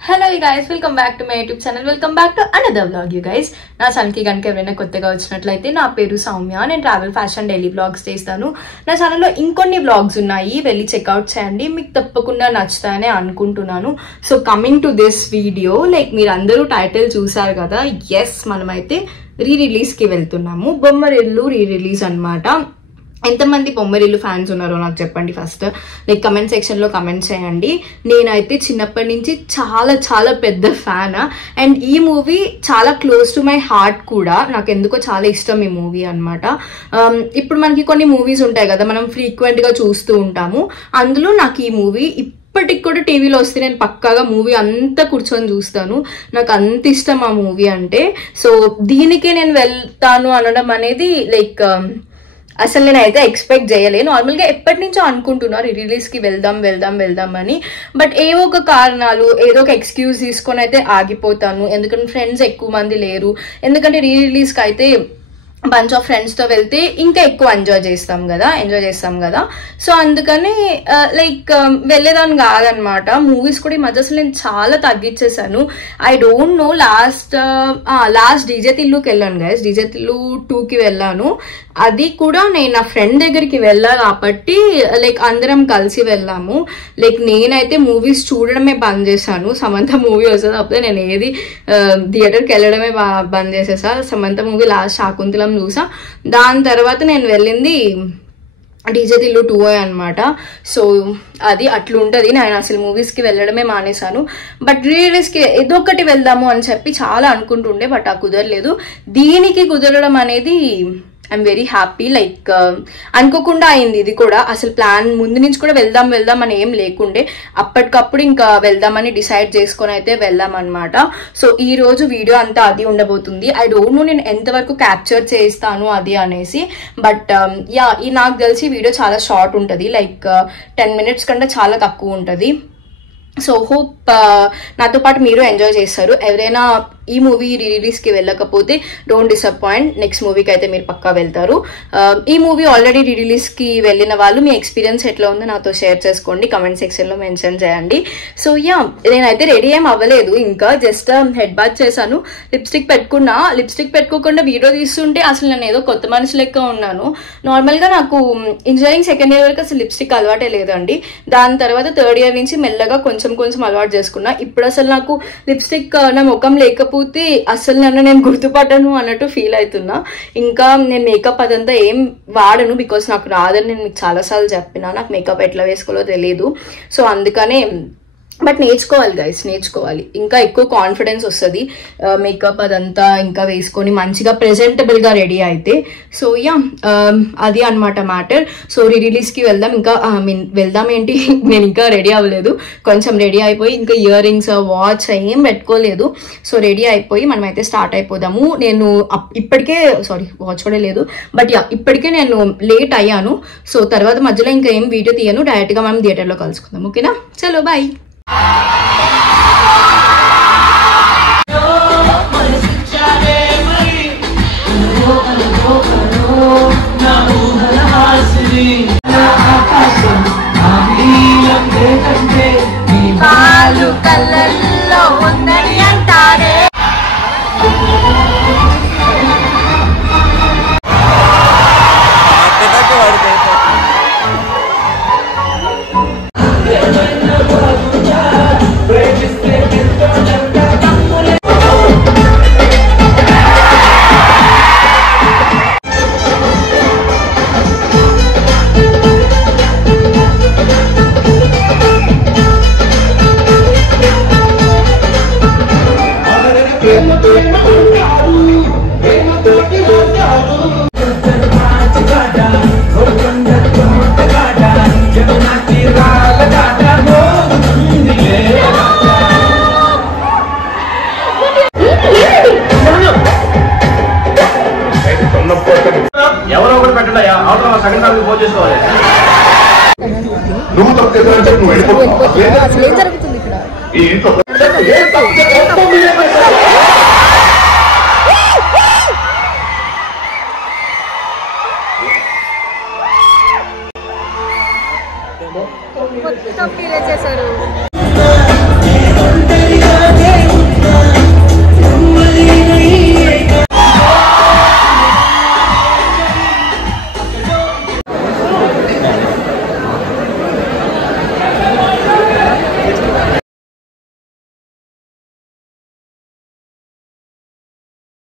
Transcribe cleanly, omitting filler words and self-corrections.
Hello you guys, welcome back to my YouTube channel. Welcome back to another vlog you guys. నా channel కి గనుక ఎవరైనా కొత్తగా వచ్చినట్లయితే నా పేరు సౌమ్య. నేను ట్రావెల్ ఫ్యాషన్ డైలీ వ్లాగ్స్ చేస్తాను. నా ఛానల్లో ఇంకొన్ని వ్లాగ్స్ ఉన్నాయి, వెళ్ళి చెక్అవుట్ చేయండి, మీకు తప్పకుండా నచ్చుతాయని అనుకుంటున్నాను. So coming to this video, like మీరు అందరూ టైటిల్ చూసారు కదా, ఎస్ మనమైతే రిలీజ్ కి వెళ్తున్నాము. బొమ్మరిల్లు రిలీజ్ అన్నమాట. ఎంతమంది బొమ్మరిల్లు ఫ్యాన్స్ ఉన్నారో నాకు చెప్పండి ఫస్ట్, లైక్ కమెంట్ సెక్షన్ లో కమెంట్ చేయండి. నేనైతే చిన్నప్పటి నుంచి చాలా చాలా పెద్ద ఫ్యాన్, అండ్ ఈ మూవీ చాలా క్లోజ్ టు మై హార్ట్ కూడా. నాకు ఎందుకో చాలా ఇష్టం ఈ మూవీ అనమాట. ఇప్పుడు మనకి కొన్ని మూవీస్ ఉంటాయి కదా, మనం ఫ్రీక్వెంట్ గా చూస్తూ ఉంటాము. అందులో నాకు ఈ మూవీ ఇప్పటికి కూడా టీవీలో వస్తే నేను పక్కాగా మూవీ అంతా కూర్చొని చూస్తాను. నాకు అంత ఇష్టం ఆ మూవీ అంటే. సో దీనికే నేను వెళ్తాను అనడం అనేది లైక్ అసలు నేనైతే ఎక్స్పెక్ట్ చేయలేదు. నార్మల్గా ఎప్పటి నుంచో అనుకుంటున్నా రిలీజ్కి వెళ్దాం అని, బట్ ఏవో ఒక కారణాలు, ఏదో ఒక ఎక్స్క్యూజ్ తీసుకొని అయితే ఆగిపోతాను. ఎందుకంటే ఫ్రెండ్స్ ఎక్కువ మంది లేరు. ఎందుకంటే రిలీజ్కి అయితే బంచ్ ఆఫ్ ఫ్రెండ్స్తో వెళ్తే ఇంకా ఎక్కువ ఎంజాయ్ చేస్తాం కదా. సో అందుకని లైక్ వెళ్ళేదాన్ని కాదనమాట. మూవీస్ కూడా ఈ మధ్య అసలు నేను చాలా తగ్గించేసాను. I don't know, last DJ తిల్లుకి వెళ్ళాను గైస్. డీజే తిల్లు 2కి వెళ్ళాను. అది కూడా నేను నా ఫ్రెండ్ దగ్గరికి వెళ్ళా కాబట్టి లైక్ అందరం కలిసి వెళ్ళాము. లైక్ నేనైతే మూవీస్ చూడడమే బంద్ చేశాను. సమంత మూవీ వస్తుంది అప్పుడే నేను ఏది థియేటర్కి వెళ్ళడమే బంద్ చేసేసా. సమంత మూవీ లాస్ట్ శాకుంతలం చూసా. దాని తర్వాత నేను వెళ్ళింది డీజే తిల్లు 2 అనమాట. సో అది అట్లుంటది. నేను అసలు మూవీస్కి వెళ్ళడమే మానేశాను. బట్ రిలీజ్కి ఏదో ఒకటి వెళ్దాము అని చెప్పి చాలా అనుకుంటుండే, బట్ ఆ కుదరలేదు. దీనికి కుదరడం అనేది ఐఎమ్ వెరీ హ్యాపీ. లైక్ అనుకోకుండా అయింది ఇది కూడా. అసలు ప్లాన్ ముందు నుంచి కూడా వెళ్దాం అని ఏం లేకుండే, అప్పటికప్పుడు ఇంకా వెళ్దామని డిసైడ్ చేసుకొని అయితే వెళ్ళాం అనమాట. సో ఈ రోజు వీడియో అంతా అది ఉండబోతుంది. ఐ డోంట్ నో నేను ఎంతవరకు క్యాప్చర్ చేస్తాను అది అనేసి, బట్ యా ఈ నాకు తెలిసి వీడియో చాలా షార్ట్ ఉంటుంది. లైక్ 10 minutes కంటే చాలా తక్కువ ఉంటుంది. సో హోప్ నాతో పాటు మీరు ఎంజాయ్ చేస్తారు. ఎవరైనా ఈ మూవీ రిలీజ్కి వెళ్ళకపోతే డోంట్ డిసప్పాయింట్, నెక్స్ట్ మూవీకి అయితే మీరు పక్కా వెళ్తారు. ఈ మూవీ ఆల్రెడీ రిలీజ్కి వెళ్ళిన వాళ్ళు మీ ఎక్స్పీరియన్స్ ఎట్లా ఉందో నాతో షేర్ చేసుకోండి, కమెంట్ సెక్షన్లో మెన్షన్ చేయండి. సో యా నేనైతే రెడీ ఏం అవ్వలేదు, ఇంకా జస్ట్ హెడ్ బాత్ చేశాను, లిప్స్టిక్ పెట్టుకున్నా. లిప్స్టిక్ పెట్టుకోకుండా వీడియో తీస్తుంటే అసలు నేను ఏదో కొత్త మనిషి లెక్క ఉన్నాను. నార్మల్గా నాకు ఇంజనీరింగ్ సెకండ్ ఇయర్ వరకు అసలు లిప్స్టిక్ అలవాటే లేదండి. దాని తర్వాత థర్డ్ ఇయర్ నుంచి మెల్లగా కొంచెం అలవాటు చేసుకున్నా. ఇప్పుడు అసలు నాకు లిప్స్టిక్ నా ముఖం లేకపోతే అసలు నన్ను నేను గుర్తుపట్టను అన్నట్టు ఫీల్ అవుతున్నా. ఇంకా నేను మేకప్ అదంతా ఏం వాడను, బికాస్ నాకు రాదని నేను మీకు చాలాసార్లు చెప్పినా. నాకు మేకప్ ఎట్లా వేసుకోవాలో తెలియదు. సో అందుకనే, బట్ నేర్చుకోవాలి గైస్, నేర్చుకోవాలి. ఇంకా ఎక్కువ కాన్ఫిడెన్స్ వస్తుంది మేకప్ అదంతా ఇంకా వేసుకొని మంచిగా ప్రెజెంటబుల్ గా రెడీ అయితే. సో యా అది అనమాట మ్యాటర్. సో రిలీజ్కి వెళ్దాం. ఇంకా వెళ్దాం ఏంటి, నేను ఇంకా రెడీ అవ్వలేదు. కొంచెం రెడీ అయిపోయి ఇంకా ఇయర్ రింగ్స్, వాచ్ ఏం పెట్టుకోలేదు. సో రెడీ అయిపోయి మనమైతే స్టార్ట్ అయిపోదాము. నేను ఇప్పటికే వాచ్ కూడా లేదు, బట్ యా ఇప్పటికే నేను లేట్ అయ్యాను. సో తర్వాత మధ్యలో ఇంకా ఏం వీడియో తీయను, డైరెక్ట్ గా మనం థియేటర్లో కలుసుకుందాం. ఓకేనా, చలో బాయ్. కళ్ళల్లో ఉందని అంటారే ఎవరో ఒకటి పెట్టండి. అవతల సెకండ్ హాఫ్ ఫోన్ చేసుకోవాలి. నువ్వు తప్పు చేద్దామని చెప్పి నువ్వు వెళ్ళిపోతున్నావు. అసలు ఏం జరుగుతుంది ఇక్కడ? ఈ ఇంట్లో